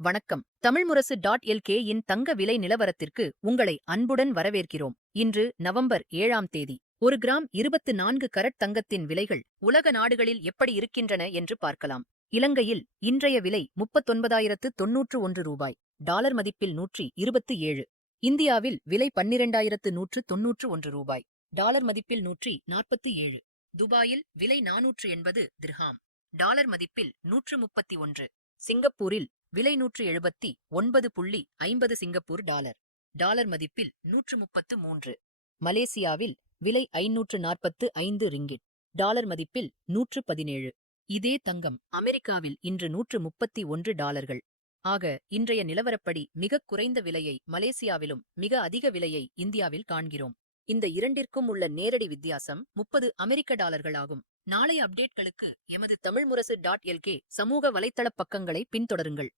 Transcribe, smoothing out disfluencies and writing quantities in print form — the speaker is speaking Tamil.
வணக்கம். தமிழ்முரசு .lk இன் தங்க விலை நிலவரத்திற்கு உங்களை அன்புடன் வரவேற்கிறோம். இன்று நவம்பர் 7ஆம் தேதி. ஒரு கிராம் 24 கரட் தங்கத்தின் விலைகள் உலக நாடுகளில் எப்படி இருக்கின்றன என்று பார்க்கலாம். இலங்கையில் இன்றைய விலை 39,091 ரூபாய். டாலர் மதிப்பில் 127. இந்தியாவில் விலை 12,191 ரூபாய். டாலர் மதிப்பில் 147. துபாயில் விலை 480 திர்ஹாம். டாலர் மதிப்பில் 131. சிங்கப்பூரில் விலை 179.50 சிங்கப்பூர் டாலர். டாலர் மதிப்பில் 133. மலேசியாவில் விலை 545 ரிங்கிட். டாலர் மதிப்பில் 117. இதே தங்கம் அமெரிக்காவில் இன்று 131 டாலர்கள். ஆக இன்றைய நிலவரப்படி மிகக் குறைந்த விலையை மலேசியாவிலும் மிக அதிக விலையை இந்தியாவில் காண்கிறோம். இந்த இரண்டிற்கும் உள்ள நேரடி வித்தியாசம் 30 அமெரிக்க டாலர்கள் ஆகும். நாளைய அப்டேட்களுக்கு எமது தமிழ்முரசு .lk சமூக வலைத்தளப் பக்கங்களை பின்தொடருங்கள்.